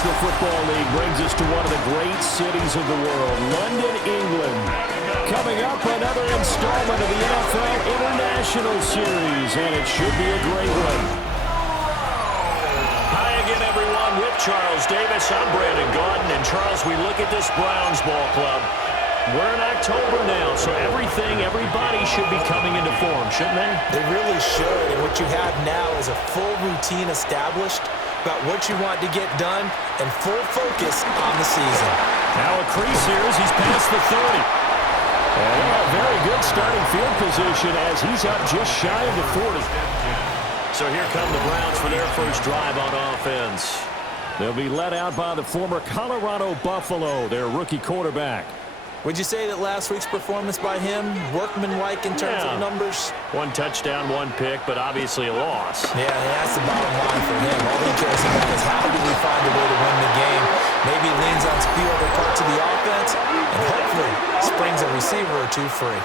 National Football League brings us to one of the great cities of the world, London, England. Coming up, another installment of the NFL International Series, and it should be a great one. Hi again, everyone. With Charles Davis, I'm Brandon Gaudin. And Charles, we look at this Browns ball club. We're in October now, so everybody should be coming into form, shouldn't they? They really should, and what you have now is a full routine established about what you want to get done and full focus on the season. Now a crease here as he's past the 30. And a very good starting field position as he's up just shy of the 40. So here come the Browns for their first drive on offense. They'll be led out by the former Colorado Buffalo, their rookie quarterback. Would you say that last week's performance by him, workmanlike in terms of numbers? One touchdown, one pick, but obviously a loss. Yeah, that's the bottom line for him. All he cares about is how do we find a way to win the game. Maybe leans on a few other parts of the offense, and hopefully springs a receiver or two free.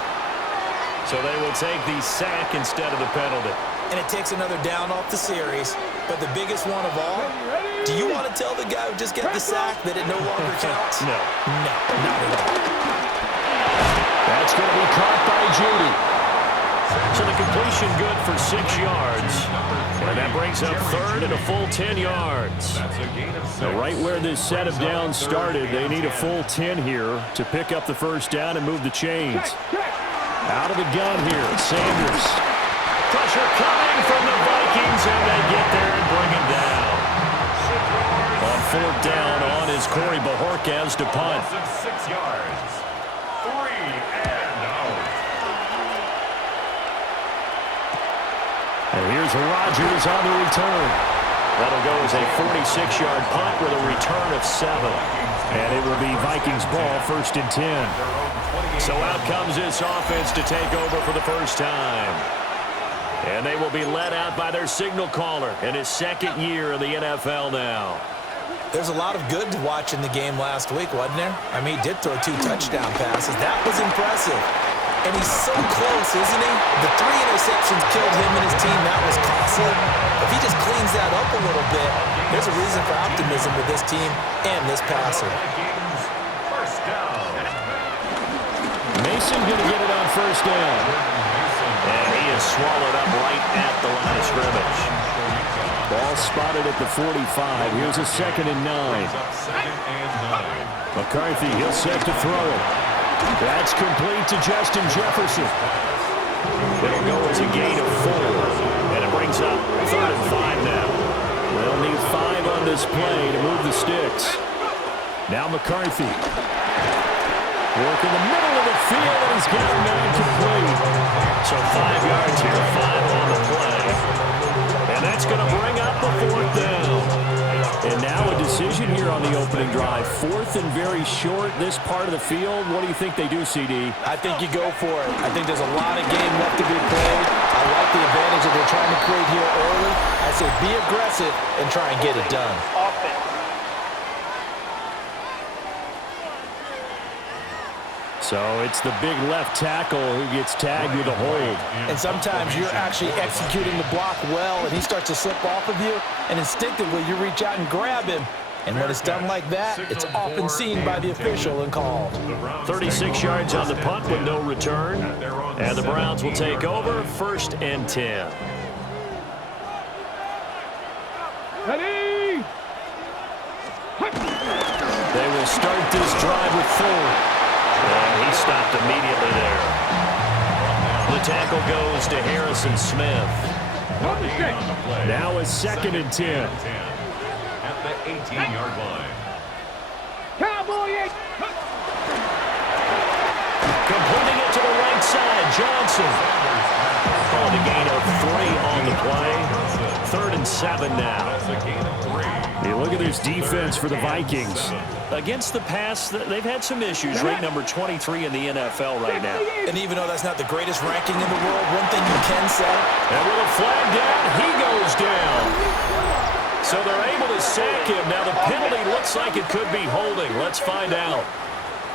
So they will take the sack instead of the penalty. And it takes another down off the series. But the biggest one of all, do you want to tell the guy who just got the sack that it no longer counts? No. No, not at all. That's going to be caught by Judy. So the completion good for 6 yards. And that brings up third and a full 10 yards. So right where this set of downs started, they need a full 10 here to pick up the first down and move the chains. Out of the gun here, Sanders. Pressure coming from the Vikings, and they get there and bring him down. On fourth down on is Corey Bajorquez to punt. 6 yards. 3 and out. And here's Rodgers on the return. That'll go as a 46-yard punt with a return of 7. And it will be Vikings ball, first and 10. So out comes this offense to take over for the first time. And they will be led out by their signal caller in his second year in the NFL now. There's a lot of good to watch in the game last week, wasn't there? I mean, he did throw 2 touchdown passes. That was impressive. And he's so close, isn't he? The 3 interceptions killed him and his team. That was costly. If he just cleans that up a little bit, there's a reason for optimism with this team and this passer. Mason going to get it on first down. And he is swallowed up right at the line of scrimmage. Ball spotted at the 45. Here's a 2nd and 9. McCarthy, he'll set to throw it. That's complete to Justin Jefferson. It'll go as a gain of 4. And it brings up 3rd and 5 now. They'll need 5 on this play to move the sticks. Now McCarthy. Work in the middle of the field, and he's got a man complete. So 5 yards here, 5 on the play. And that's going to bring up the 4th down. And now a decision here on the opening drive. 4th and very short, this part of the field. What do you think they do, CD? I think you go for it. I think there's a lot of game left to be played. I like the advantage that they're trying to create here early. I say be aggressive and try and get it done. So it's the big left tackle who gets tagged with a hold. And sometimes you're actually executing the block well, and he starts to slip off of you, and instinctively you reach out and grab him. And when it's done like that, it's often seen by the official and called. 36 yards on the punt with no return. And the Browns will take over, 1st and 10. Ready? They will start this drive with 4. And he stopped immediately there. The tackle goes to Harrison Smith. Now a 2nd and 10. At the 18-yard line. Completing it to the right side, Johnson. Oh, the gain of 3 on the play. 3rd and 7 now. Hey, look at this defense for the Vikings. Against the pass, they've had some issues. Rate number 23 in the NFL right now. And even though that's not the greatest ranking in the world, one thing you can say. And with a flag down, he goes down. So they're able to sack him. Now the penalty looks like it could be holding. Let's find out.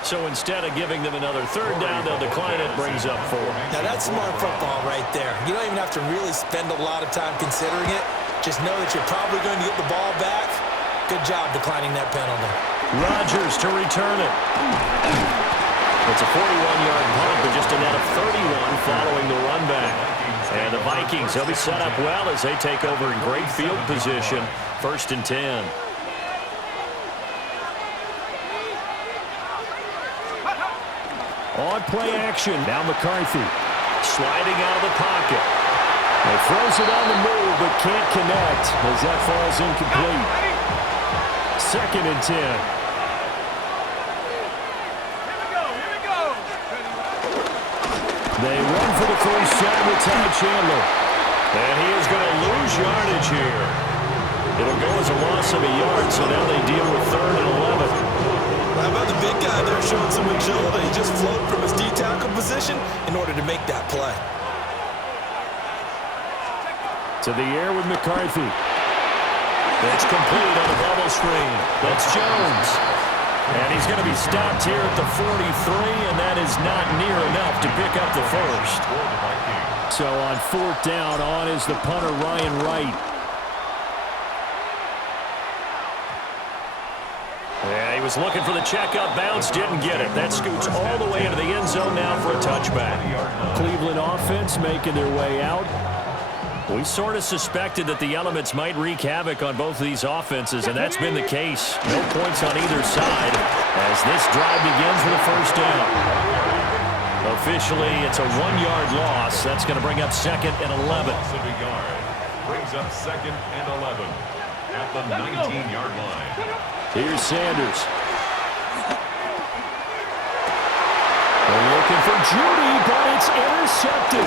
So instead of giving them another 3rd down, they'll decline it, brings up 4. Now that's smart football right there. You don't even have to really spend a lot of time considering it. Just know that you're probably going to get the ball back. Good job declining that penalty. Rodgers to return it. It's a 41-yard punt, but just a net of 31 following the run back. And the Vikings, they'll be set up well as they take over in great field position. 1st and 10. On play action. Now McCarthy sliding out of the pocket. He throws it on the move, but can't connect as that falls incomplete. 2nd and 10. They run for the first time with Ty Chandler. And he is going to lose yardage here. It'll go as a loss of a yard, so now they deal with 3rd and 11. How about the big guy there showing some agility? He just floated from his D-tackle position in order to make that play. To the air with McCarthy. That's complete on the bubble screen. That's Jones. And he's going to be stopped here at the 43, and that is not near enough to pick up the first. So on 4th down, on is the punter, Ryan Wright. Yeah, he was looking for the checkup bounce, didn't get it. That scoots all the way into the end zone now for a touchback. Cleveland offense making their way out. We sort of suspected that the elements might wreak havoc on both of these offenses, and that's been the case. No points on either side as this drive begins with a first down. Officially, it's a 1-yard loss. That's going to bring up 2nd and 11. Loss of a yard. Brings up 2nd and 11 at the 19-yard line. Here's Sanders. They're looking for Judy, but it's intercepted.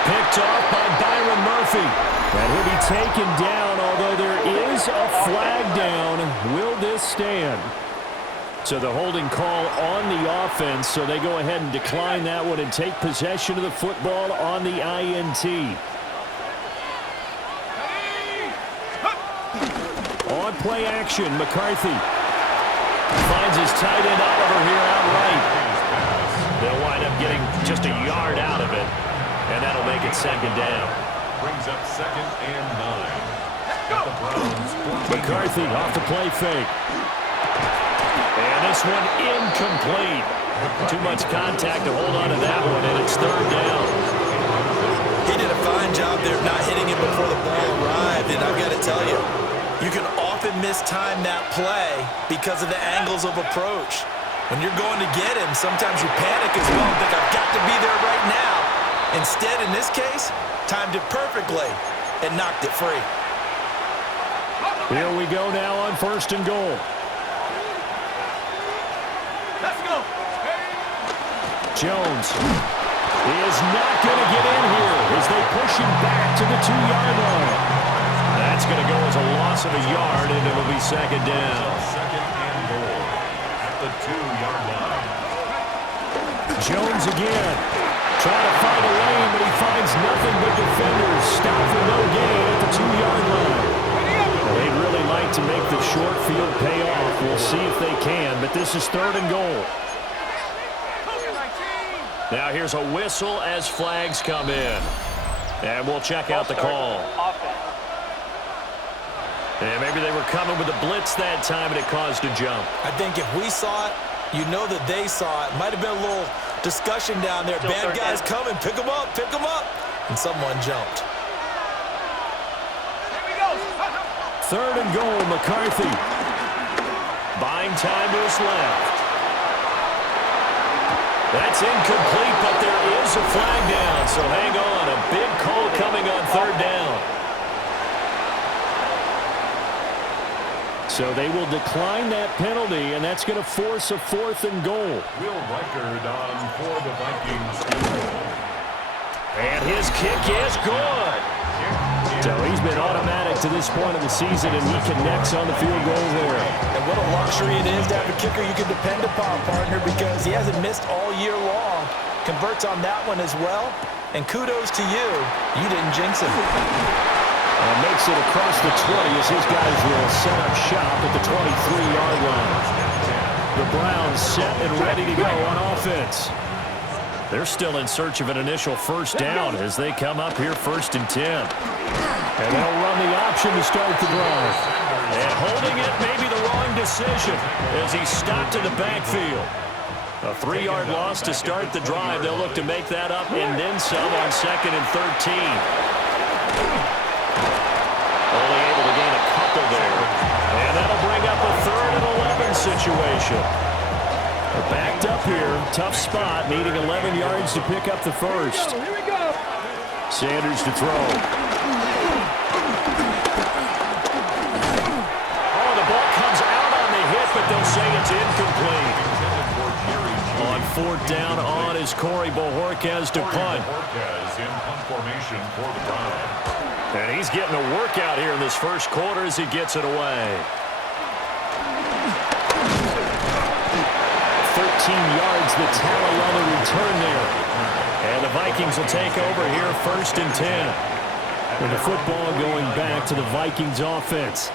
Picked off by Byron Murphy. And he'll be taken down, although there is a flag down. Will this stand? So the holding call on the offense, so they go ahead and decline that one and take possession of the football on the INT. On play action, McCarthy finds his tight end Oliver here outright. They'll wind up getting just a yard out of it. And that'll make it 2nd down. Brings up 2nd and 9. At the Browns. McCarthy off the play fake. And this one incomplete. Too much contact to hold on to that one, and it's 3rd down. He did a fine job there of not hitting it before the ball arrived, and I've got to tell you, you can often mistime that play because of the angles of approach. When you're going to get him, sometimes you panic as well and think, I've got to be there right now. Instead, in this case, timed it perfectly and knocked it free. Here we go now on 1st and goal. Let's go. Jones is not going to get in here as they push him back to the 2-yard line. That's going to go as a loss of a yard, and it'll be 2nd down. 2nd and goal at the 2-yard line. Jones again. Trying to find a lane, but he finds nothing but defenders. Stop for no gain at the 2-yard line. Well, they'd really like to make the short field pay off. We'll see if they can, but this is 3rd and goal. Now here's a whistle as flags come in. And we'll check out the call. And maybe they were coming with a blitz that time, and it caused a jump. I think if we saw it, you know that they saw it. Might have been a little discussion down there. Bad guys coming. Pick them up. Pick them up. And someone jumped. 3rd and goal, McCarthy. Buying time to his left. That's incomplete, but there is a flag down. So hang on. A big call coming on 3rd down. So they will decline that penalty, and that's going to force a 4th and goal. Will Reichard on for the Vikings. And his kick is good. So he's been automatic to this point of the season, and he connects on the field goal there. And what a luxury it is to have a kicker you can depend upon, partner, because he hasn't missed all year long. Converts on that one as well. And kudos to you. You didn't jinx him. And makes it across the 20 as his guys will set up shop at the 23-yard line. The Browns set and ready to go on offense. They're still in search of an initial first down as they come up here 1st and 10. And they'll run the option to start the drive. And holding it may be the wrong decision as he stopped in the backfield. A 3-yard loss to start the drive. They'll look to make that up and then some on 2nd and 13. Only able to gain a couple there. And that'll bring up a 3rd and 11 situation. They're backed up here. Tough spot, needing 11 yards to pick up the first. Here we go. Sanders to throw. Oh, the ball comes out on the hit, but they'll say it's incomplete. On 4th down on is Corey Bojorquez to punt. In punt formation for the Browns. And he's getting a workout here in this first quarter as he gets it away. 13 yards, the tally on the return there. And the Vikings will take over here 1st and 10. With the football going back to the Vikings offense.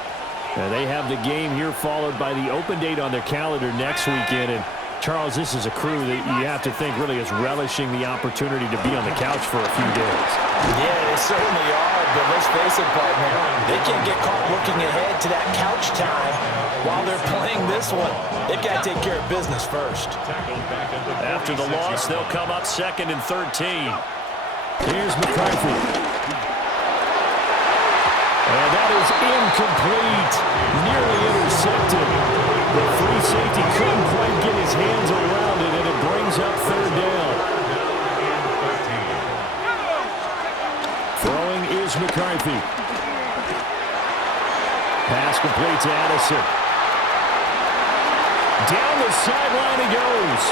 And they have the game here followed by the open date on their calendar next weekend. And Charles, this is a crew that you have to think really is relishing the opportunity to be on the couch for a few days. Yeah, they certainly are, but let's face it, partner. They can't get caught looking ahead to that couch time while they're playing this one. They've got to take care of business first. After the loss, they'll come up 2nd and 13. Here's McCarthy. And that is incomplete. Nearly intercepted. The free safety couldn't quite get his hands around it, and it brings up 3rd down. Throwing is McCarthy. Pass complete to Addison. Down the sideline he goes.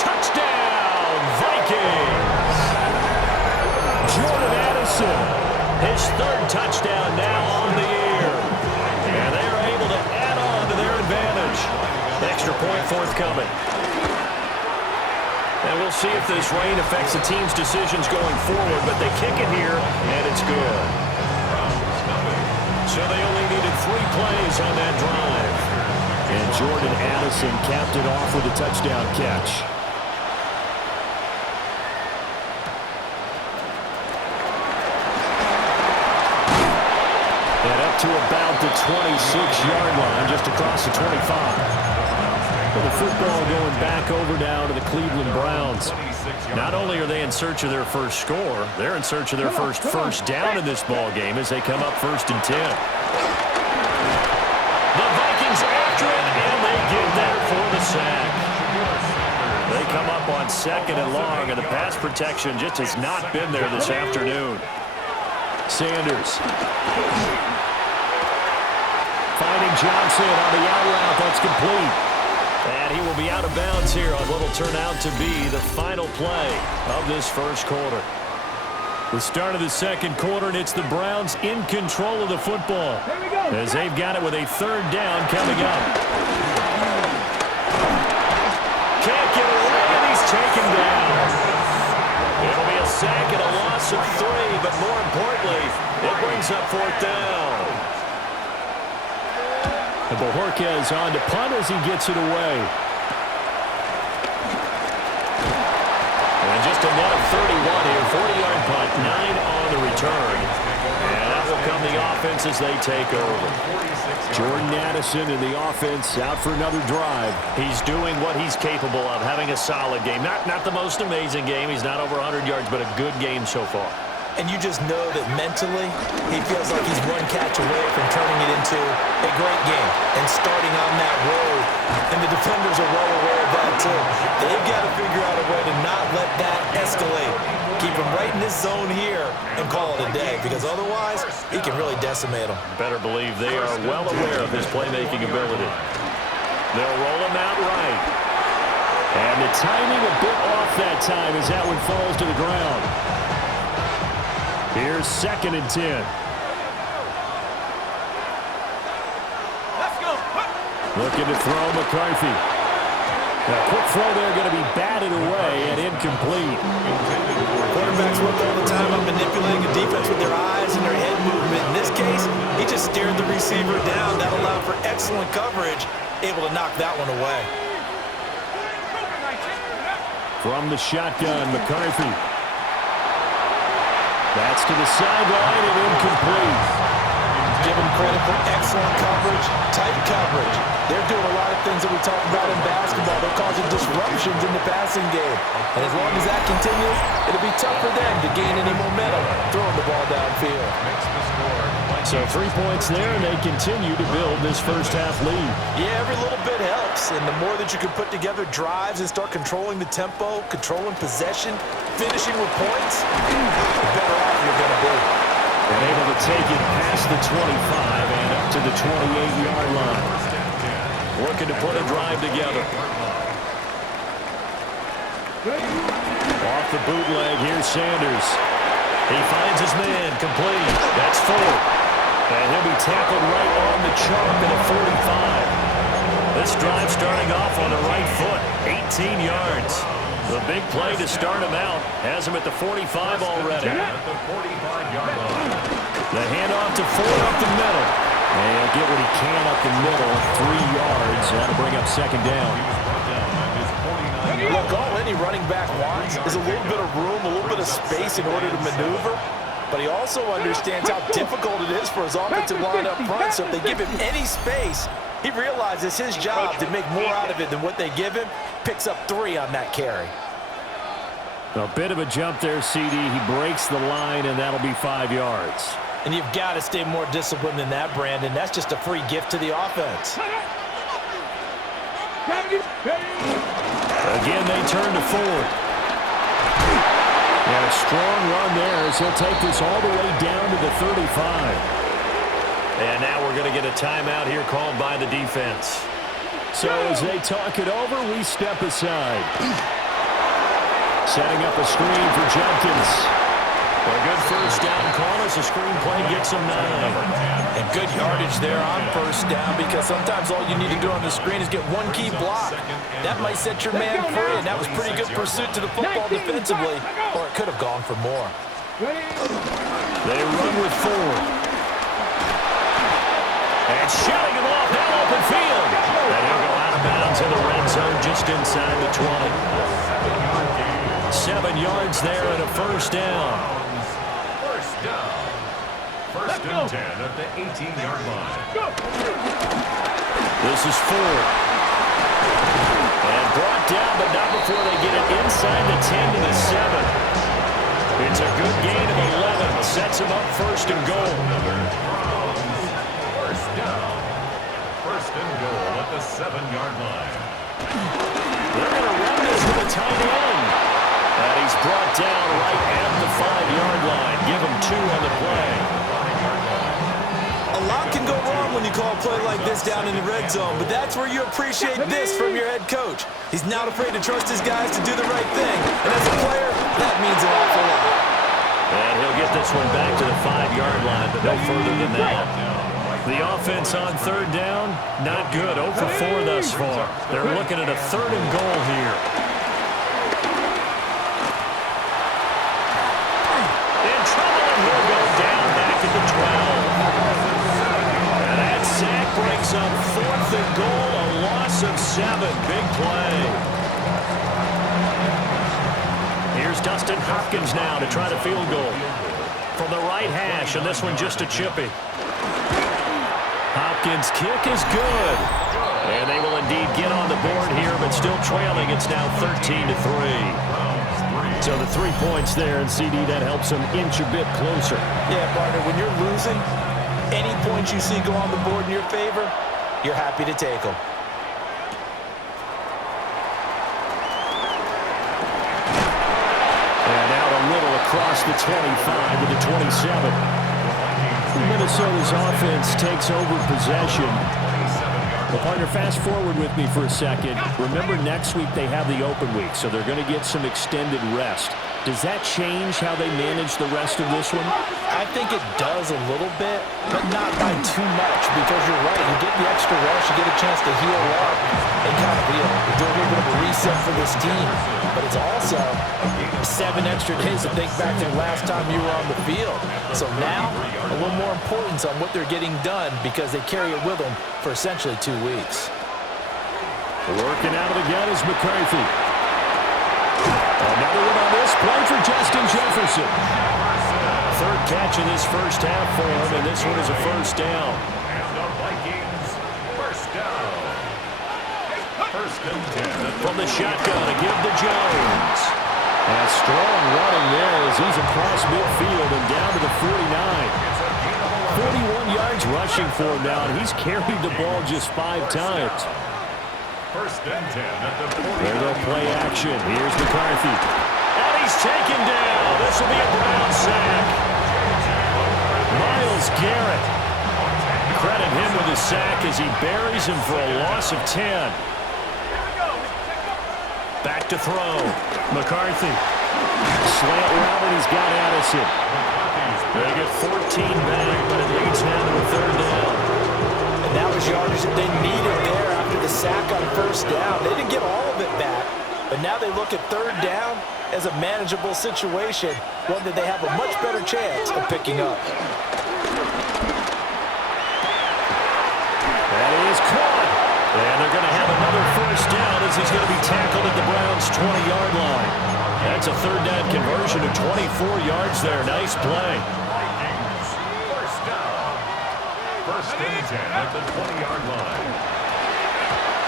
Touchdown, Vikings! Jordan Addison, his 3rd touchdown now on the year. And they are able to add on to their advantage. Extra point forthcoming. And we'll see if this rain affects the team's decisions going forward, but they kick it here, and it's good. So they only needed 3 plays on that drive. And Jordan Addison capped it off with a touchdown catch. And up to about the 26-yard line, just across the 25. Well, the football going back over now to the Cleveland Browns. Not only are they in search of their first score, they're in search of their first down in this ball game as they come up 1st and 10. The Vikings after it, and they get there for the sack. They come up on 2nd and long, and the pass protection just has not been there this afternoon. Sanders. Finding Johnson on the out route. That's complete. And he will be out of bounds here on what will turn out to be the final play of this first quarter. The start of the 2nd quarter, and it's the Browns in control of the football as they've got it with a 3rd down coming up. Can't get away, and he's taken down. It'll be a sack and a loss of 3, but more importantly, it brings up 4th down. And Bojorquez on to punt as he gets it away. And just a net of 31 here. 40-yard punt, 9 on the return. And that will come the offense as they take over. Jordan Addison in the offense out for another drive. He's doing what he's capable of, having a solid game. Not the most amazing game. He's not over 100 yards, but a good game so far. And you just know that mentally, he feels like he's one catch away from turning it into a great game and starting on that road. And the defenders are well aware of that, too. They've got to figure out a way to not let that escalate. Keep him right in this zone here and call it a day, because otherwise, he can really decimate them. Better believe they are well aware of his playmaking ability. They'll roll him out right. And the timing a bit off that time as that one falls to the ground. Here's 2nd and 10. Let's go. Looking to throw McCarthy. A quick throw there going to be batted away and incomplete. Quarterbacks work all the time on manipulating a defense with their eyes and their head movement. In this case, he just stared the receiver down. That allowed for excellent coverage, able to knock that one away. From the shotgun, McCarthy. That's to the sideline and incomplete. Give them credit for excellent coverage, tight coverage. They're doing a lot of things that we talk about in basketball. They're causing disruptions in the passing game. And as long as that continues, it'll be tough for them to gain any momentum throwing the ball downfield. So 3 points there, and they continue to build this first-half lead. Yeah, every little bit helps. And the more that you can put together drives and start controlling the tempo, controlling possession, finishing with points, the better off you're going to be. And able to take it past the 25 and up to the 28-yard line. Working to put a drive together. Off the bootleg, here's Sanders. He finds his man, complete. That's Ford. And he'll be tackled right on the chalk at a 45. This drive starting off on the right foot, 18 yards. The big play to start him out has him at the 45 already. At the 45-yard line. The handoff to Ford up the middle. And he'll get what he can up the middle, 3 yards. That'll bring up second down. Look, all any running back wants is a little bit of room, a little bit of space in order to maneuver. But he also understands how difficult it is for his offensive line up front. So if they give him any space, he realizes his job to make more out of it than what they give him. Picks up 3 on that carry. A bit of a jump there, CD. He breaks the line, and that'll be 5 yards. And you've got to stay more disciplined than that, Brandon. That's just a free gift to the offense. Again, they turn to Ford. And a strong run there as he'll take this all the way down to the 35. And now we're going to get a timeout here called by the defense. So as they talk it over, we step aside. Setting up a screen for Jenkins. A good first down call as the screen play gets him 9. And good yardage there on first down, because sometimes all you need to do on the screen is get one key block. That might set your man free, and that was pretty good pursuit to the football defensively, or it could have gone for more. They run with Ford. And shutting him off down open field. And he'll go out of bounds in the red zone just inside the 20. 7 yards there and a first down. First and 10 at the 18-yard line. This is Ford. And brought down, but not before they get it inside the 10 to the 7. It's a good gain of 11. Sets him up first and goal. First down. First and goal at the 7-yard line. They're going to run this with a tight end. And he's brought down right at the 5-yard line. Give him 2 on the play. A lot can go wrong when you call a play like this down in the red zone, but that's where you appreciate this from your head coach. He's not afraid to trust his guys to do the right thing, and as a player, that means an awful lot. And he'll get this one back to the 5-yard line, but no further than that. The offense on third down, not good. 0 for 4 thus far. They're looking at a 3rd and goal here. In trouble, and he'll go down back at the 12. And that sack brings up 4th and goal, a loss of 7. Big play. Here's Dustin Hopkins now to try the field goal. From the right hash, and this one just a chippy. Hopkins' kick is good. And they will indeed get on the board here, but still trailing. It's now 13-3. So the 3 points there, and CD, that helps them inch a bit closer. Yeah, partner, when you're losing, any points you see go on the board in your favor, you're happy to take them. And out a little across the 25 to the 27. Minnesota's offense takes over possession. Well, partner, fast forward with me for a second. Remember, next week they have the open week, so they're going to get some extended rest. Does that change how they manage the rest of this one? I think it does a little bit, but not by too much, because you're right. You get the extra rest, you get a chance to heal up and kind of do a little bit of a reset for this team. But it's also 7 extra days to think back to the last time you were on the field. So now, a little more importance on what they're getting done, because they carry it with them for essentially 2 weeks. Working out of the gun is McCarthy. Another one on this play for Justin Jefferson. Third catch of this first half for him, and this one is a first down. And the Vikings, first down. First and 10. From the shotgun, a give to Jones. And strong running there as he's across midfield and down to the 49. 41 yards rushing for him now, and he's carried the ball just 5 times. First and 10 at the 49. There they'll play action. Here's McCarthy. And he's taken down. This will be a Brown sack. Myles Garrett. Credit him with a sack as he buries him for a loss of 10. Back to throw. McCarthy. Slant route, and he's got Addison. They get 14 back, but it leads now to a third down. And that was yardage that they needed there after the sack on first down. They didn't get all of it back, but now they look at third down as a manageable situation, one that they have a much better chance of picking up. That is caught. And they're going to have another first down as he's going to be tackled at the Browns' 20-yard line. That's a third down conversion of 24 yards there. Nice play. Vikings, first down. First and 10 at the 20-yard line.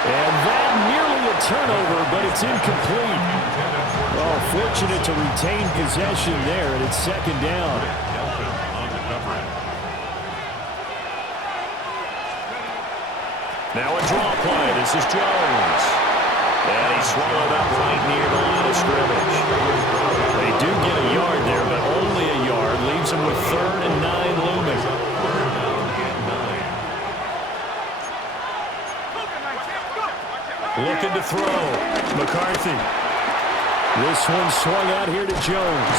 And that nearly a turnover, but it's incomplete. Oh, fortunate to retain possession there, and it's second down. Delphin on the coverage. Now a draw play. This is Jones. And he's swallowed up right near the line of scrimmage. They do get a yard there, but only a yard. Leaves them with 3rd and 9 looming. Looking to throw. McCarthy. This one swung out here to Jones.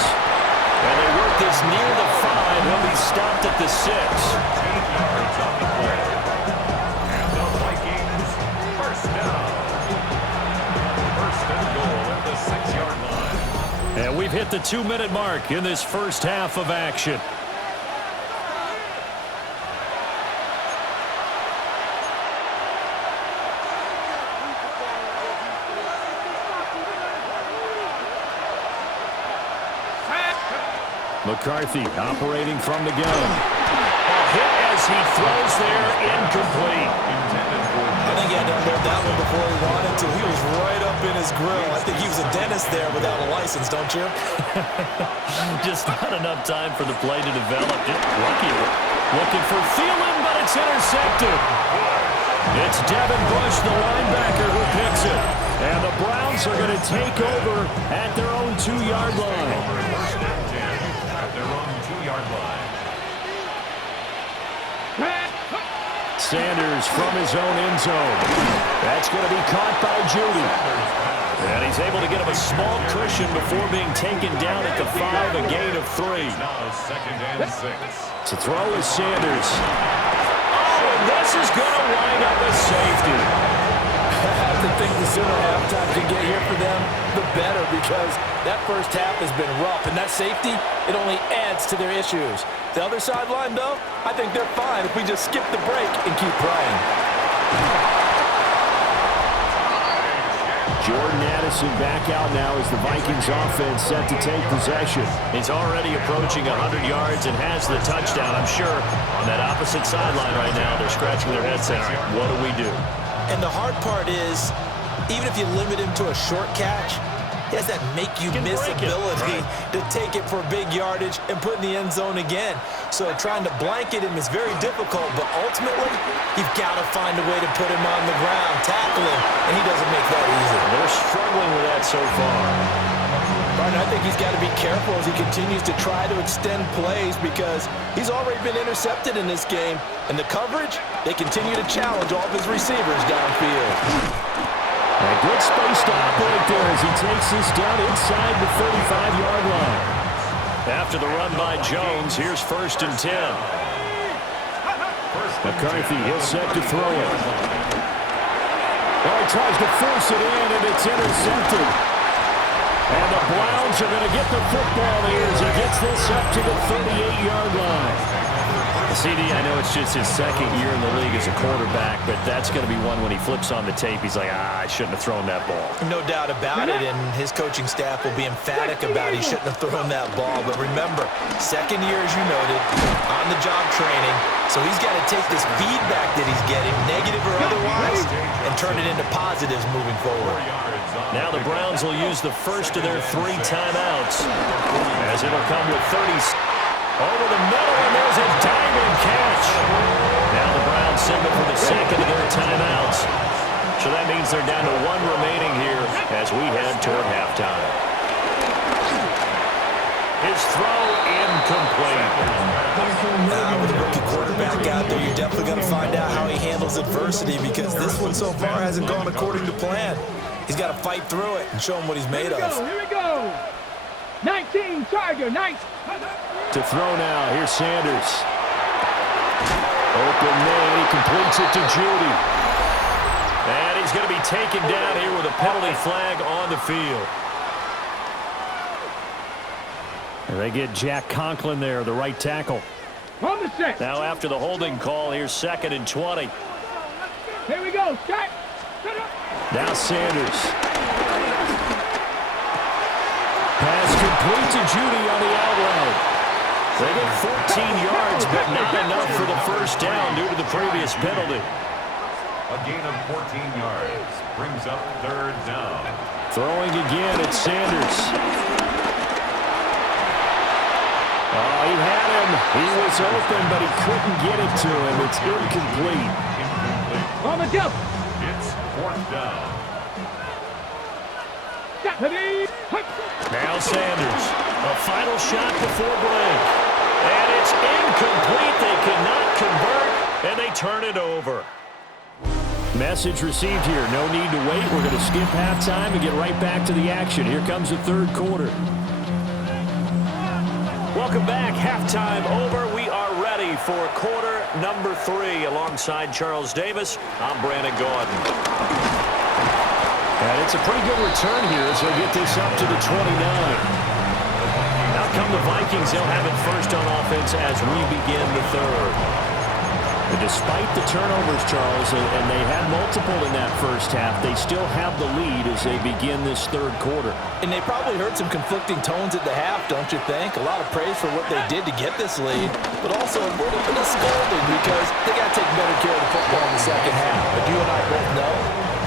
And they work this near the 5. He'll be stopped at the 6. 10 yards on the play. And the Vikings, first down. First and goal at the 6-yard line. And we've hit the 2-minute mark in this first half of action. McCarthy operating from the gun. A hit as he throws there, incomplete. I think he had to unload that one before he wanted to. He was right up in his grill. I think he was a dentist there without a license, don't you? Just not enough time for the play to develop. Lucky. Looking for Thielen, but it's intercepted. It's Devin Bush, the linebacker, who picks it. And the Browns are going to take over at their own 2-yard line. First and 10 at their own 2-yard line. Sanders from his own end zone. That's going to be caught by Judy. And he's able to get him a small cushion before being taken down at the 5, a gain of 3. Now second and 6. To throw is Sanders. Oh, and this is going to wind up a safety. I have to think the sooner halftime can get here for them, the better, because that first half has been rough, and that safety, it only adds to their issues. The other sideline, though, I think they're fine if we just skip the break and keep playing. Jordan Addison back out now as the Vikings offense set to take possession. He's already approaching 100 yards and has the touchdown. I'm sure on that opposite sideline right now, they're scratching their heads saying, all right, what do we do? And the hard part is, even if you limit him to a short catch, he has that make-you-miss ability to take it for big yardage and put in the end zone again. So trying to blanket him is very difficult, but ultimately, you've got to find a way to put him on the ground, tackle him, and he doesn't make that easy. They're struggling with that so far. Right, I think he's got to be careful as he continues to try to extend plays because he's already been intercepted in this game. And the coverage, they continue to challenge all of his receivers downfield. A good space to operate there as he takes this down inside the 35-yard line. After the run by Jones, here's 1st and 10. McCarthy, he'll set to throw it. Oh, he tries to force it in, and it's intercepted. And the Browns are going to get the football here as he gets this up to the 38-yard line. CD, I know it's just his second year in the league as a quarterback, but that's going to be one when he flips on the tape, he's like, I shouldn't have thrown that ball. No doubt about it, and his coaching staff will be emphatic about he shouldn't have thrown that ball. But remember, second year, as you noted, on-the-job training, so he's got to take this feedback that he's getting, negative or otherwise, and turn it into positives moving forward. Now the Browns will use the first of their 3 timeouts, as it'll come with 30 over the middle, and there's a diving catch. Now the Browns signal for the second of their timeouts. So that means they're down to 1 remaining here as we head toward halftime. His throw incomplete. With a rookie quarterback out there, you're definitely going to find out how he handles adversity, because this one so far hasn't gone according to plan. He's got to fight through it and show him what he's made of. Here we go. 19, Tiger, 19. To throw now, here's Sanders. Open man, he completes it to Judy. And he's going to be taken down here with a penalty flag on the field. And they get Jack Conklin there, the right tackle. On the set. Now after the holding call, here's 2nd and 20. Here we go, Scott. Now Sanders. Pass complete to Judy on the out route. They get 14 yards, but not enough for the first down due to the previous penalty. A gain of 14 yards brings up 3rd down. Throwing again, it's Sanders. Oh, he had him. He was open, but he couldn't get it to him. It's incomplete. On the jump. It's 4th down. Now Sanders. A final shot before break. And it's incomplete. They cannot convert, and they turn it over. Message received here. No need to wait. We're going to skip halftime and get right back to the action. Here comes the 3rd quarter. Welcome back. Halftime over. We are ready for quarter number 3. Alongside Charles Davis, I'm Brandon Gordon. And it's a pretty good return here as they'll get this up to the 29. Now come the Vikings. They'll have it first on offense as we begin the 3rd. And despite the turnovers, Charles, and they had multiple in that first half, they still have the lead as they begin this 3rd quarter. And they probably heard some conflicting tones at the half, don't you think? A lot of praise for what they did to get this lead, but also a little bit of scolding because they got to take better care of the football in the second half. But you and I both know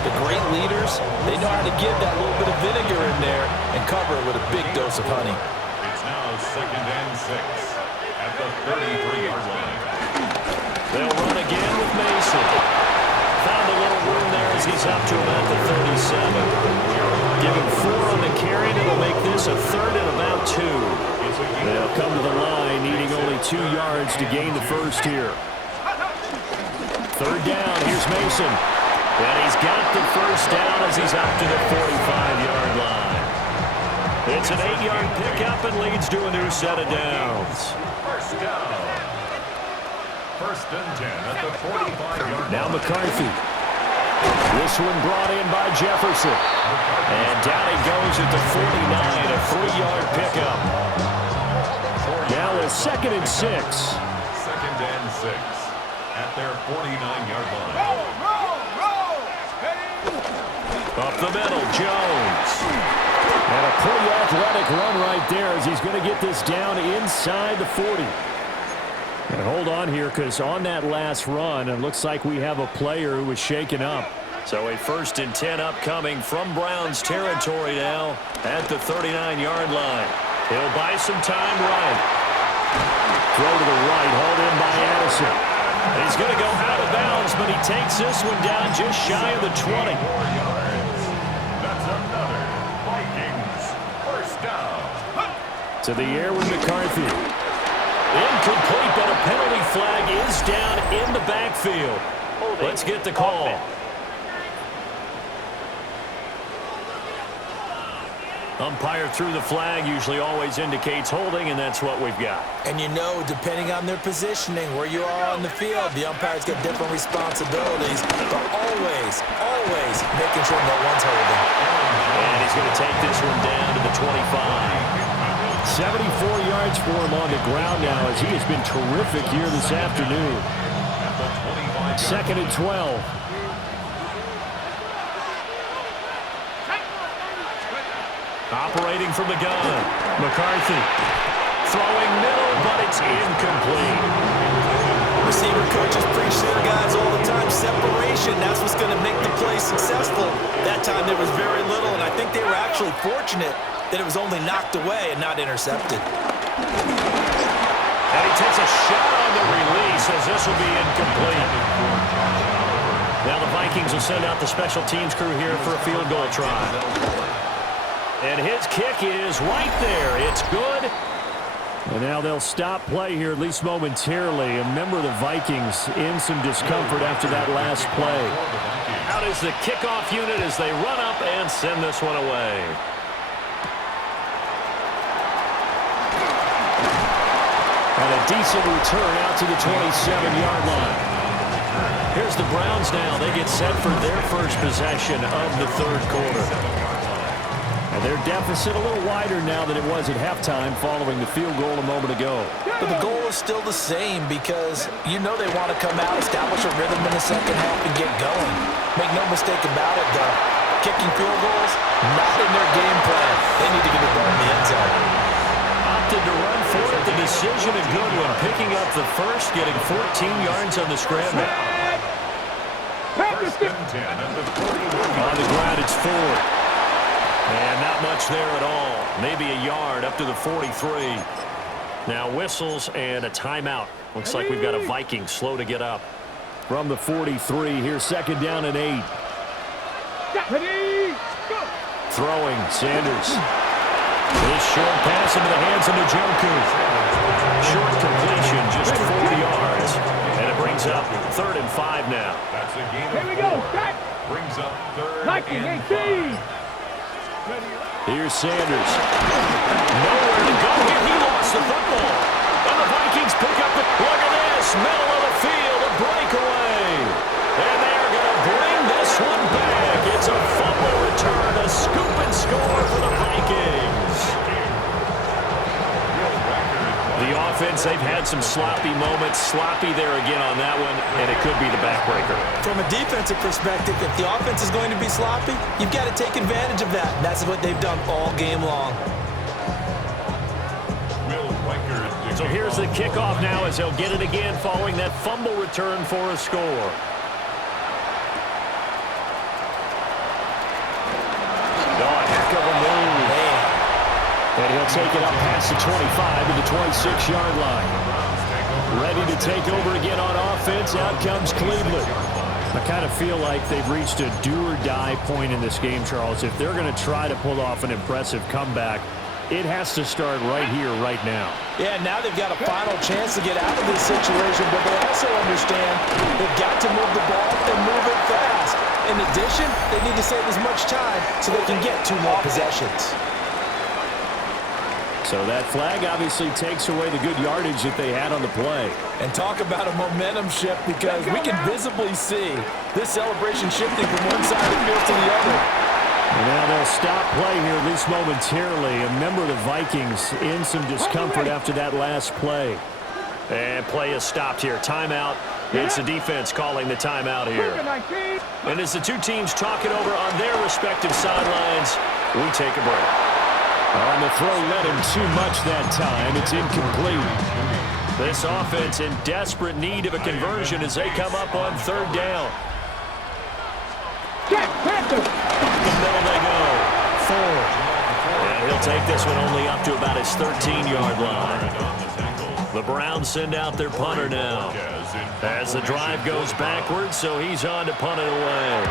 the great leaders, they know how to give that little bit of vinegar in there and cover it with a big dose of honey. It's now 2nd and 6 at the 33-yard line. They'll run again with Mason. Found a little room there as he's up to about the 37. Give him 4 on the carry, and it'll make this a 3rd and about 2. They'll come to the line, needing only 2 yards to gain the first here. 3rd down, here's Mason. And he's got the first down as he's up to the 45-yard line. It's an 8-yard pickup and leads to a new set of downs. First down. 1st and 10 at the 45-yard line. Now McCarthy. This one brought in by Jefferson. And down he goes at the 49, a 3-yard pickup. Now it's 2nd and 6. 2nd and 6 at their 49-yard line. Up the middle, Jones. And a pretty athletic run right there as he's going to get this down inside the 40. And hold on here because on that last run, it looks like we have a player who was shaken up. So a 1st and 10 upcoming from Browns territory now at the 39-yard line. He'll buy some time right. Throw to the right, hauled in by Addison. He's going to go out of bounds, but he takes this one down just shy of the 20. That's another Vikings first down. To the air with McCarthy. Incomplete, but a penalty flag is down in the backfield. Let's get the call. Umpire threw the flag, usually always indicates holding, and that's what we've got. And you know, depending on their positioning, where you are on the field, the umpire's got different responsibilities, but always making sure no one's holding. And he's going to take this one down to the 25. 74 yards for him on the ground now as he has been terrific here this afternoon. Second and 12. Operating from the gun. McCarthy throwing middle, but it's incomplete. Receiver coaches preach to their guys all the time. Separation, that's what's going to make the play successful. That time there was very little, and I think they were actually fortunate that it was only knocked away and not intercepted. And he takes a shot on the release as this will be incomplete. Now the Vikings will send out the special teams crew here for a field goal try. And his kick is right there. It's good. And now they'll stop play here, at least momentarily. A member of the Vikings in some discomfort after that last play. Out is the kickoff unit as they run up and send this one away. And a decent return out to the 27-yard line. Here's the Browns now. They get set for their first possession of the third quarter. And their deficit a little wider now than it was at halftime following the field goal a moment ago. But the goal is still the same because you know they want to come out, establish a rhythm in the second half, and get going. Make no mistake about it, though. Kicking field goals, not in their game plan. They need to get the ball in the end zone. Opted to run for it. The decision a good one. Picking up the first, getting 14 yards on the scramble. First and 10 at the 41. On the ground, it's Ford. And not much there at all. Maybe a yard up to the 43. Now whistles and a timeout. Looks like we've got a Viking slow to get up. From the 43, here's second down and 8. Ready, go. Throwing, Sanders. This short pass into the hands of Njoku. Short completion, just 40 yards. And it brings up 3rd and 5 now. That's a gain Here we of go. 4. Back. Brings up 3rd Viking and 18. 5. Here's Sanders. Nowhere to go here. He lost the football. And the Vikings pick up the... Look at this. Middle of the field. A breakaway. And they're going to bring this one back. It's a fumble return. A scoop and score for the Vikings. The offense, they've had some sloppy moments. Sloppy there again on that one, and it could be the backbreaker. From a defensive perspective, if the offense is going to be sloppy, you've got to take advantage of that. And that's what they've done all game long. So here's the kickoff now as they'll get it again following that fumble return for a score. Oh, a heck of a move. And he'll take it up past the 25 to the 26-yard line. Ready to take over again on offense. Out comes Cleveland. I kind of feel like they've reached a do-or-die point in this game, Charles. If they're going to try to pull off an impressive comeback, it has to start right here, right now. Yeah, now they've got a final chance to get out of this situation, but they also understand they've got to move the ball and move it fast. In addition, they need to save as much time so they can get 2 more possessions. So that flag obviously takes away the good yardage that they had on the play. And talk about a momentum shift because we can visibly see this celebration shifting from one side of the field to the other. And now they'll stop play here, at least momentarily. A member of the Vikings in some discomfort after that last play. And play is stopped here. Timeout. It's the defense calling the timeout here. And as the two teams talk it over on their respective sidelines, we take a break. On the throw, led him too much that time. It's incomplete. This offense in desperate need of a conversion as they come up on 3rd down. Up the middle they go. Ford. And he'll take this one only up to about his 13-yard line. The Browns send out their punter now. As the drive goes backwards, so he's on to punt it away.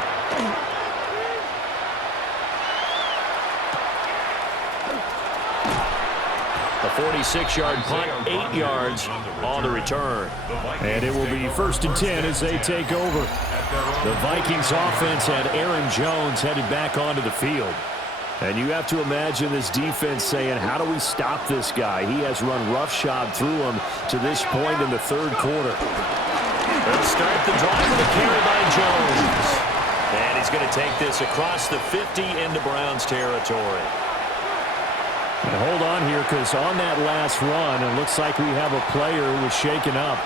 A 46-yard punt, 8 yards on the return. And it will be 1st and 10 as they take over. The Vikings offense had Aaron Jones headed back onto the field. And you have to imagine this defense saying, how do we stop this guy? He has run roughshod through him to this point in the 3rd quarter. They'll start the drive with a carry by Jones. And he's going to take this across the 50 into Browns territory. And hold on here, because on that last run, it looks like we have a player who was shaken up.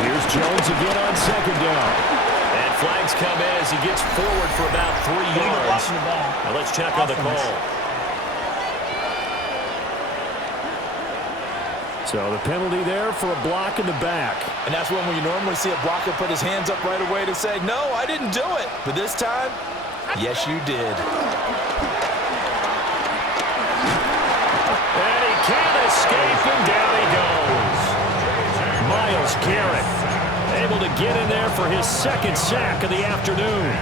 Here's Jones again on second down. And flags come in as he gets forward for about 3 yards. Now let's check on the call. So the penalty there for a block in the back. And that's when we normally see a blocker put his hands up right away to say, no, I didn't do it. But this time, yes, you did. And he can't escape, and down he goes. Myles Garrett able to get in there for his second sack of the afternoon.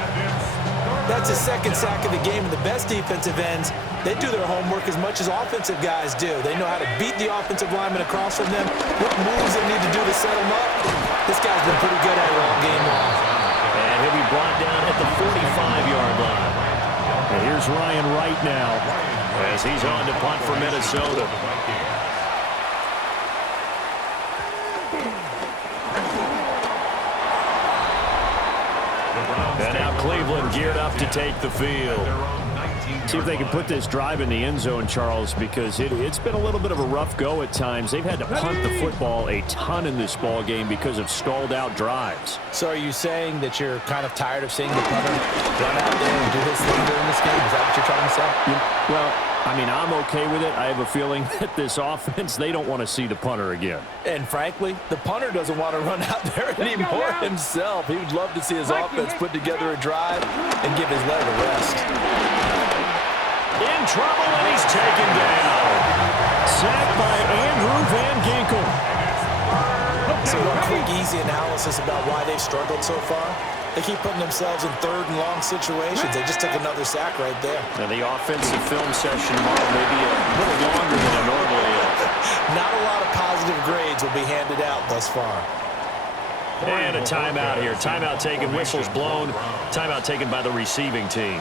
That's his second sack of the game, and the best defensive ends, they do their homework as much as offensive guys do. They know how to beat the offensive lineman across from them, what moves they need to do to set them up. This guy's been pretty good at it all game long. And he'll be brought down at the 45-yard line. And here's Ryan Wright now as he's on to punt for Minnesota. And now Cleveland geared up to take the field. See if they can put this drive in the end zone, Charles, because it's been a little bit of a rough go at times. They've had to punt the football a ton in this ball game because of stalled out drives. So are you saying that you're kind of tired of seeing the punter run out there and do his thing during this game? Is that what you're trying to say? Well, I mean, I'm okay with it. I have a feeling that this offense, they don't want to see the punter again. And frankly, the punter doesn't want to run out there anymore himself. He would love to see his offense put together a drive and give his leg a rest. In trouble, and he's taken down. Sacked by Andrew Van Ginkel. So one quick, easy analysis about why they've struggled so far. They keep putting themselves in third and long situations. They just took another sack right there. Now the offensive film session may be a little longer than it normally is. Not a lot of positive grades will be handed out thus far. And a timeout here. Timeout taken, whistles blown. Timeout taken by the receiving team.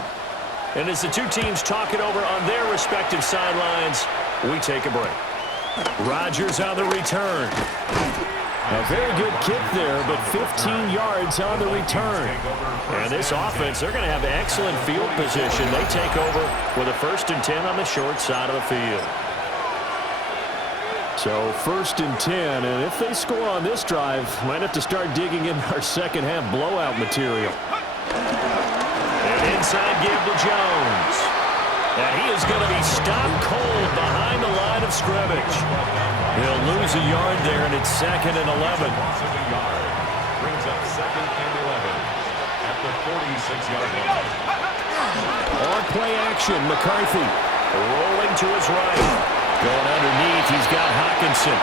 And as the two teams talk it over on their respective sidelines, we take a break. Rodgers on the return. A very good kick there, but 15 yards on the return. And this offense, they're going to have excellent field position. They take over with a 1st and 10 on the short side of the field. So 1st and 10, and if they score on this drive, might have to start digging in our second half blowout material. And inside give to Jones. And he is going to be stopped cold behind the line of scrimmage. He'll lose a yard there, and it's 2nd and 11. Brings up 2nd and 11 at the 46-yard line. On play action, McCarthy rolling to his right. Going underneath, he's got Hockenson.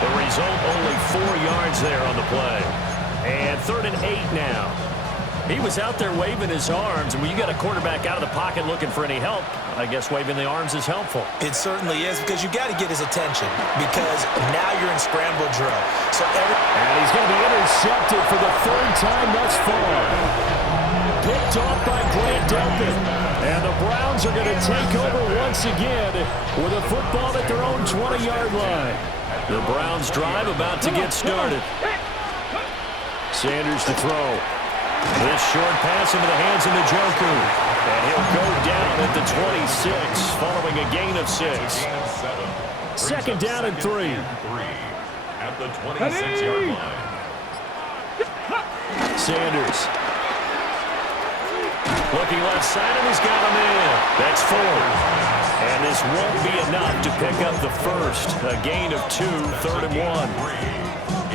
The result, only 4 yards there on the play. And 3rd and 8 now. He was out there waving his arms, and when you got a quarterback out of the pocket looking for any help, I guess waving the arms is helpful. It certainly is, because you got to get his attention, because now you're in scramble drill. And he's going to be intercepted for the 3rd time thus far. Picked off by Grant Delpit. And the Browns are going to take over once again with a football at their own 20-yard line. The Browns drive about to get started. Sanders to throw. This short pass into the hands of Njoku. And he'll go down at the 26 following a gain of 6. 2nd down and 3. At the 26-yard line. Sanders. Looking left side, and he's got him in. That's 4. And this won't be enough to pick up the 1st. A gain of 2, 3rd and 1.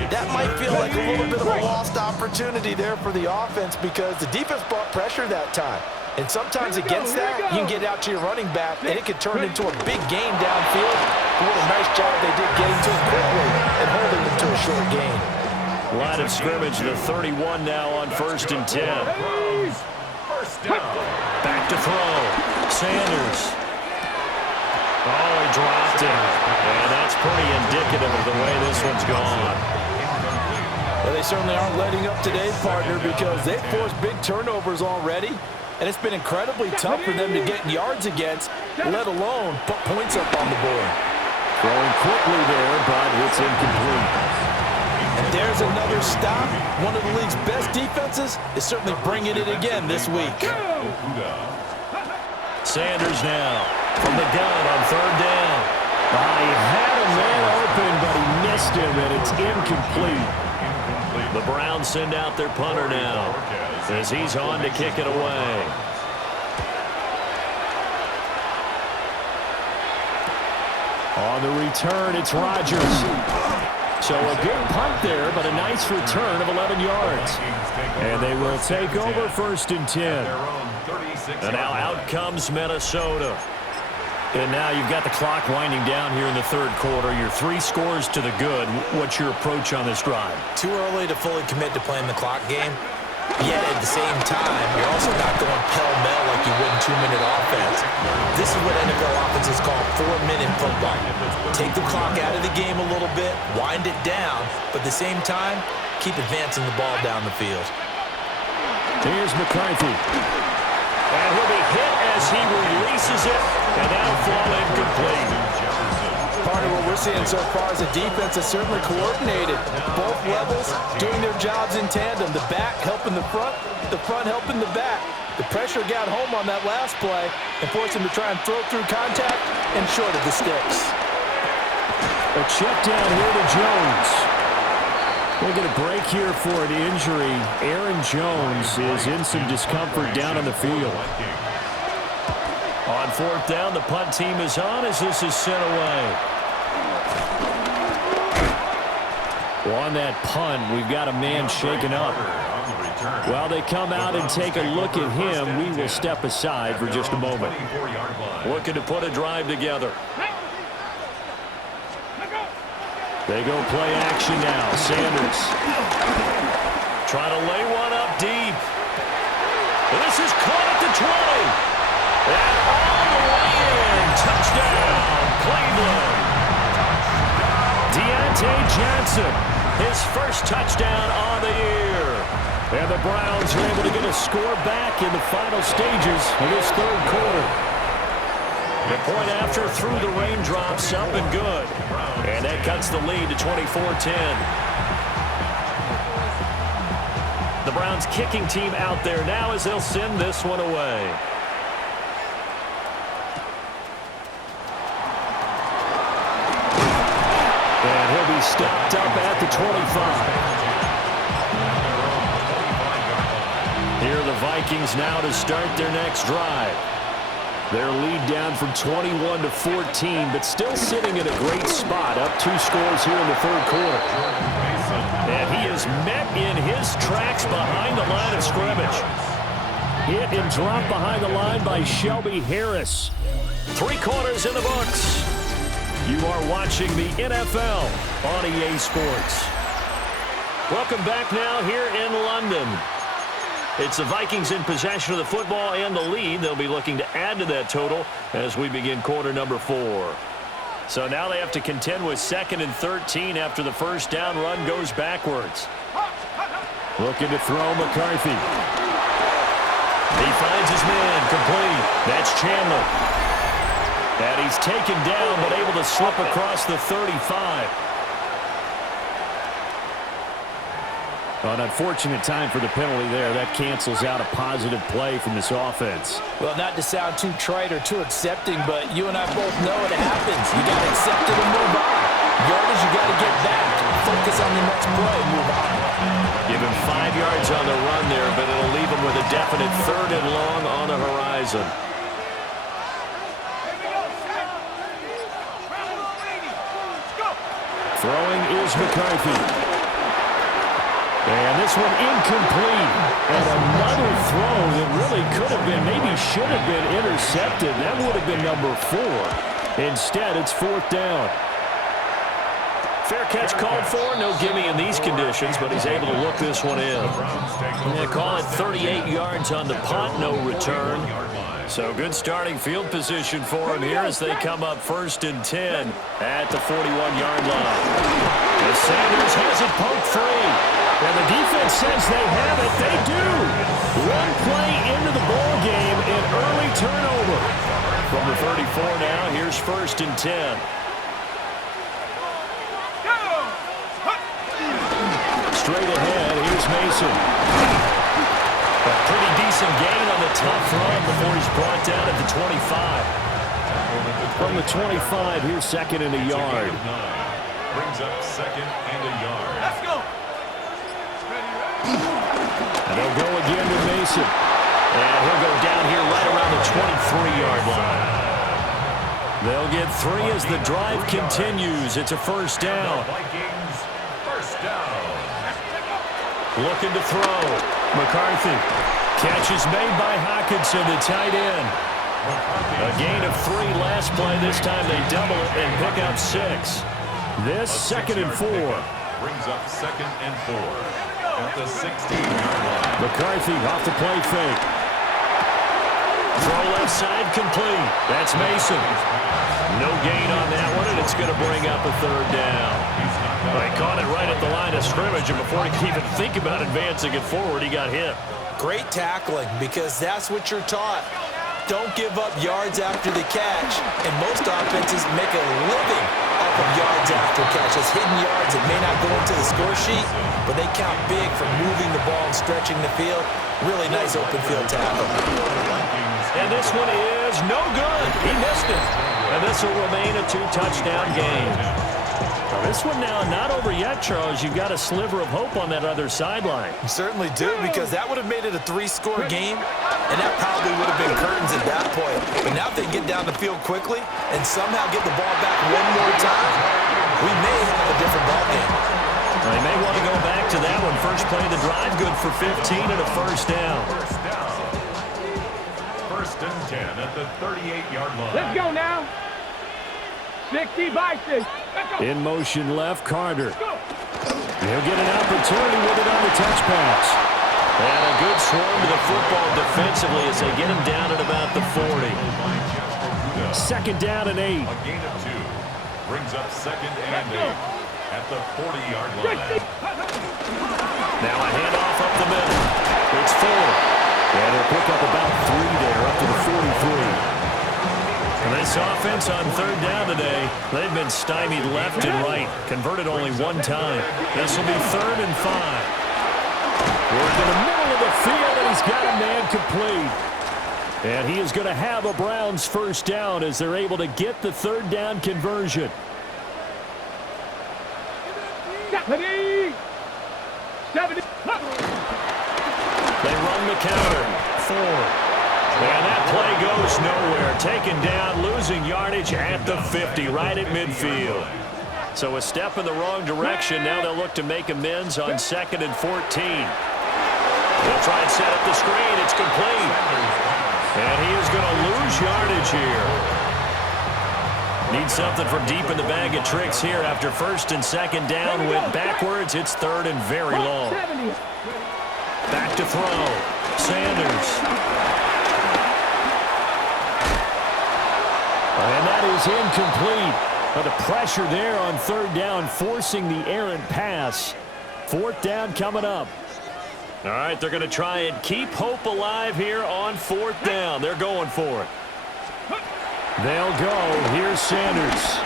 that might feel like a little bit of a lost opportunity there for the offense because the defense brought pressure that time. And sometimes against that, you can get out to your running back, and it could turn into a big game downfield. But what a nice job they did getting to him quickly and holding him to a short gain. Line of scrimmage, the 31 now on 1st and 10. Back to throw. Sanders. Oh, he dropped it. And that's pretty indicative of the way this one's gone. Well, they certainly aren't letting up today, partner, because they've forced big turnovers already. And it's been incredibly tough for them to get yards against, let alone put points up on the board. Throwing quickly there, but it's incomplete. And there's another stop. One of the league's best defenses is certainly bringing it again this week. Sanders now from the gun on third down. He had a man open, but he missed him, and it's incomplete. The Browns send out their punter now as he's on to kick it away. On the return, it's Rodgers. So a good punt there, but a nice return of 11 yards. And they will take over 1st and 10. And now out comes Minnesota. And now you've got the clock winding down here in the third quarter. You're 3 scores to the good. What's your approach on this drive? Too early to fully commit to playing the clock game. Yet at the same time, you're also not going pell-mell like you would in 2-minute offense. This is what NFL offenses call 4-minute football. Take the clock out of the game a little bit, wind it down, but at the same time, keep advancing the ball down the field. Here's McCarthy. And he'll be hit as he releases it, and that'll fall incomplete. Part of what we're seeing so far is the defense is certainly coordinated. Both levels doing their jobs in tandem. The back helping the front helping the back. The pressure got home on that last play and forced him to try and throw through contact and short of the sticks. A check down here to Jones. We'll get a break here for an injury. Aaron Jones is in some discomfort down on the field. On 4th down, the punt team is on as this is sent away. Well, on that punt, we've got a man shaken up. While they come out and take a look at him, we will step aside for just a moment. Looking to put a drive together. They go play action now. Sanders trying to lay one up deep. And this is caught at the 20. And all the way in. Touchdown, Cleveland. Deontay Johnson, his first touchdown on the year. And the Browns are able to get a score back in the final stages of this third quarter. The point after through the raindrops, up and good. And that cuts the lead to 24-10. The Browns kicking team out there now as they'll send this one away. And he'll be stopped up at the 25. Here are the Vikings now to start their next drive. Their lead down from 21 to 14, but still sitting in a great spot, up 2 scores here in the third quarter. And he is met in his tracks behind the line of scrimmage. Hit and dropped behind the line by Shelby Harris. 3 quarters in the books. You are watching the NFL on EA Sports. Welcome back now here in London. It's the Vikings in possession of the football and the lead. They'll be looking to add to that total as we begin quarter number 4. So now they have to contend with 2nd and 13 after the first down run goes backwards. Looking to throw McCarthy. He finds his man complete. That's Chandler. And he's taken down but able to slip across the 35. An unfortunate time for the penalty there. That cancels out a positive play from this offense. Well, not to sound too trite or too accepting, but you and I both know it happens. You got to accept it and move on. Yardage, you got to get back. Focus on the next play and move on. Give him 5 yards on the run there, but it'll leave him with a definite 3rd and long on the horizon. Throwing is McCarthy. And this one incomplete. And another throw that really could have been, maybe should have been intercepted. That would have been number 4. Instead, it's 4th down. Fair catch called for. No gimme in these conditions, but he's able to look this one in. They call it 38 yards on the punt, no return. So good starting field position for him here as they come up 1st and 10 at the 41-yard line. As Sanders has it poked free. And the defense says they have it. They do. One play into the ball game, an early turnover. From the 34 now, here's 1st and 10. Straight ahead, here's Mason. A pretty decent gain on the a tough run before he's brought down at the 25. From the 25, here's second and a yard. Brings up second and a yard. Let's go. And they'll go again to Mason. And he'll go down here right around the 23-yard line. They'll get 3 as the drive continues. It's a first down. Vikings, first down. Looking to throw. McCarthy. Catch is made by Hockenson, the tight end. A gain of 3 last play. This time they double it and pick up 6. This second and 4. Brings up second and 4 at the 16-yard line. McCarthy off the play fake. Throw left side complete. That's Mason. No gain on that one, and it's going to bring up a third down. They caught it right at the line of scrimmage, and before he could even think about advancing it forward, he got hit. Great tackling, because that's what you're taught. Don't give up yards after the catch, and most offenses make a living off of yards after catches. Hidden yards that may not go into the score sheet, but they count big for moving the ball and stretching the field. Really nice open field tackle. And this one is no good. He missed it. And this will remain a 2-touchdown game. This one now not over yet, Charles. You've got a sliver of hope on that other sideline. You certainly do, because that would have made it a 3-score game, and that probably would have been curtains at that point. But now if they get down the field quickly and somehow get the ball back one more time, we may have a different ball game. They may want to go back to that one. First play of the drive, good for 15 and a first down. First and 10 at the 38-yard line. Let's go now. 60 by 6. Let's go. In motion left, Carter. He'll get an opportunity with it on the touch pass. And a good swarm to the football defensively as they get him down at about the 40. Second down and 8. A gain of 2. Brings up second and 8 at the 40-yard line. Now a handoff up the middle. It's 4. And he'll pick up about 3 there, up to the 43. And this offense on third down today, they've been stymied left and right. Converted only one time. This will be 3rd and 5. Work in the middle of the field, and he's got a man complete. And he is going to have a Browns first down as they're able to get the third down conversion. 70. They run the counter. 4. And that play goes nowhere. Taken down, losing yardage at the 50, right at midfield. So a step in the wrong direction. Now they'll look to make amends on 2nd and 14. They'll try and set up the screen. It's complete. And he is going to lose yardage here. Needs something from deep in the bag of tricks here after 1st and 2nd down. Went backwards. It's 3rd and very long. Back to throw. Sanders. And that is incomplete. But the pressure there on 3rd down, forcing the errant pass. 4th down coming up. All right, they're going to try and keep hope alive here on 4th down. They're going for it. They'll go. Here's Sanders.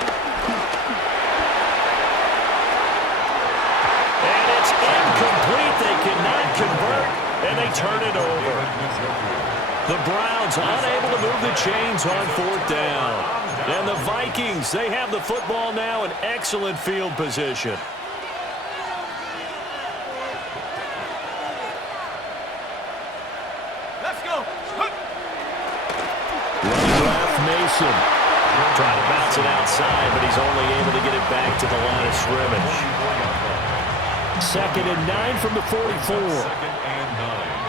And it's incomplete. They cannot convert, and they turn it over. The Browns unable to move the chains on 4th down. And the Vikings, they have the football now in excellent field position. Let's go. Running left, Mason. Trying to bounce it outside, but he's only able to get it back to the line of scrimmage. 2nd and 9 from the 44. 2nd and 9.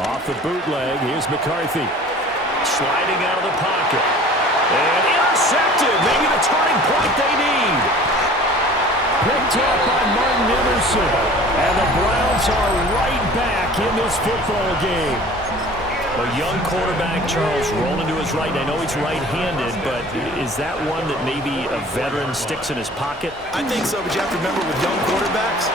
Off the bootleg, here's McCarthy. Sliding out of the pocket. And intercepted. Maybe the turning point they need. Picked up by Martin Emerson. And the Browns are right back in this football game. A young quarterback, Charles, rolling to his right. I know he's right-handed, but is that one that maybe a veteran sticks in his pocket? I think so, but you have to remember with young quarterbacks,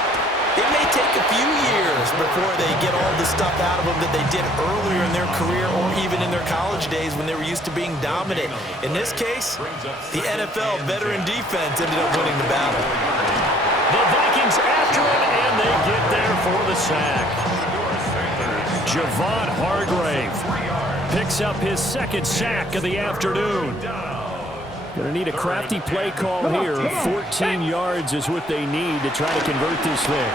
it may take a few years before they get all the stuff out of them that they did earlier in their career or even in their college days when they were used to being dominant. In this case, the NFL veteran defense ended up winning the battle. The Vikings after him, and they get there for the sack. Javon Hargrave picks up his second sack of the afternoon. Going to need a crafty play call here. 14 yards is what they need to try to convert this thing.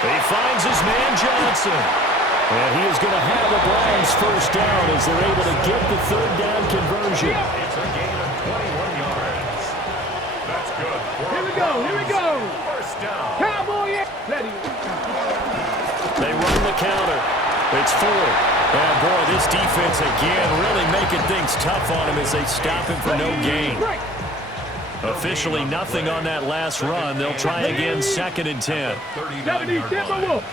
He finds his man Johnson. And he is going to have a Browns first down as they're able to get the third down conversion. It's a gain of 21 yards. That's good. Here we go. Here we go. First down. Cowboy. Ready. They run the counter. It's Ford. And boy, this defense again really making things tough on him as they stop him for no gain. Officially nothing on that last run. They'll try again, 2nd and 10. 70 Timberwolves.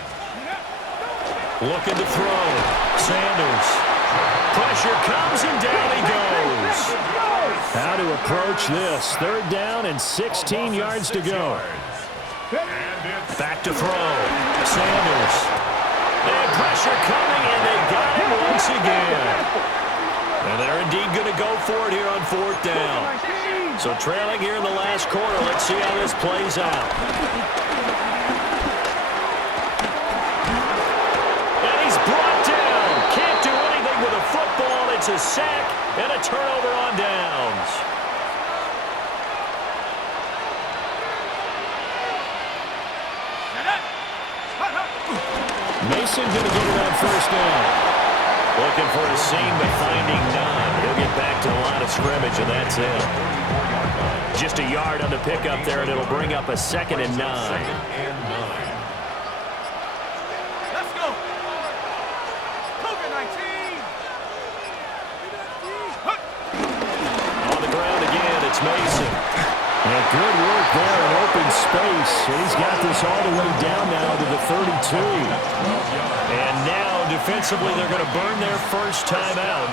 Looking to throw. Sanders. Pressure comes and down he goes. How to approach this. 3rd down and 16 yards to go. Back to throw. Sanders. And pressure coming, and they got him once again. And they're indeed going to go for it here on 4th down. So trailing here in the last quarter. Let's see how this plays out. And he's brought down. Can't do anything with a football. It's a sack and a turnover on downs. Mason going to get it on 1st down. Looking for a seam, but finding none. He'll get back to the line of scrimmage, and that's it. Just a yard on the pickup there, and it'll bring up a 2nd and 9. Let's go. COVID-19. On the ground again, it's Mason. And good work there in open space. And he's got this all the way down now to the 32. And now, defensively, they're going to burn their first timeout.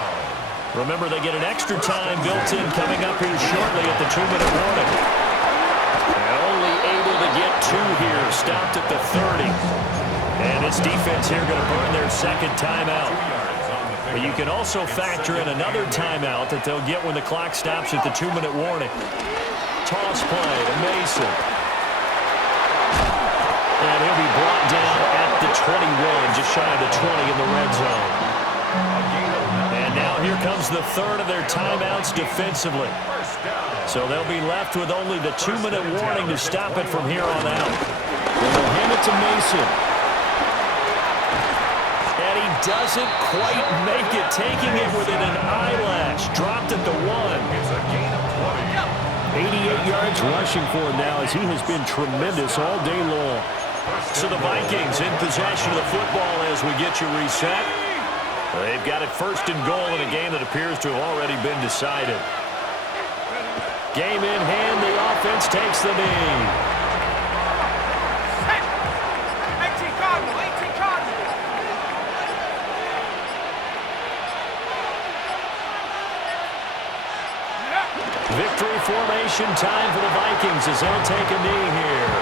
Remember, they get an extra time built in coming up here shortly at the 2-minute warning. And only able to get 2 here, stopped at the 30. And this defense here going to burn their 2nd timeout. But you can also factor in another timeout that they'll get when the clock stops at the 2-minute warning. Toss play to Mason. And he'll be brought down at the 21, just shy of the 20 in the red zone. And now here comes the 3rd of their timeouts defensively. So they'll be left with only the 2-minute warning to stop it from here on out. And they'll hand it to Mason. And he doesn't quite make it, taking it within an eyelash. Dropped at the 1. It's a gain of 20. 88 yards rushing for him now as he has been tremendous all day long. So the Vikings in possession of the football as we get you reset. They've got it 1st and goal in a game that appears to have already been decided. Game in hand, the offense takes the knee. 18 Cardinal, 18 Cardinal. Victory formation time for the Vikings as they'll take a knee here.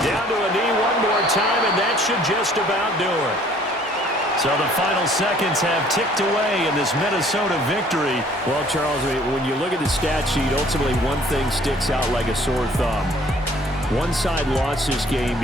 Down to a knee one more time, and that should just about do it. So the final seconds have ticked away in this Minnesota victory. Well, Charles, when you look at the stat sheet, ultimately one thing sticks out like a sore thumb. One side lost this game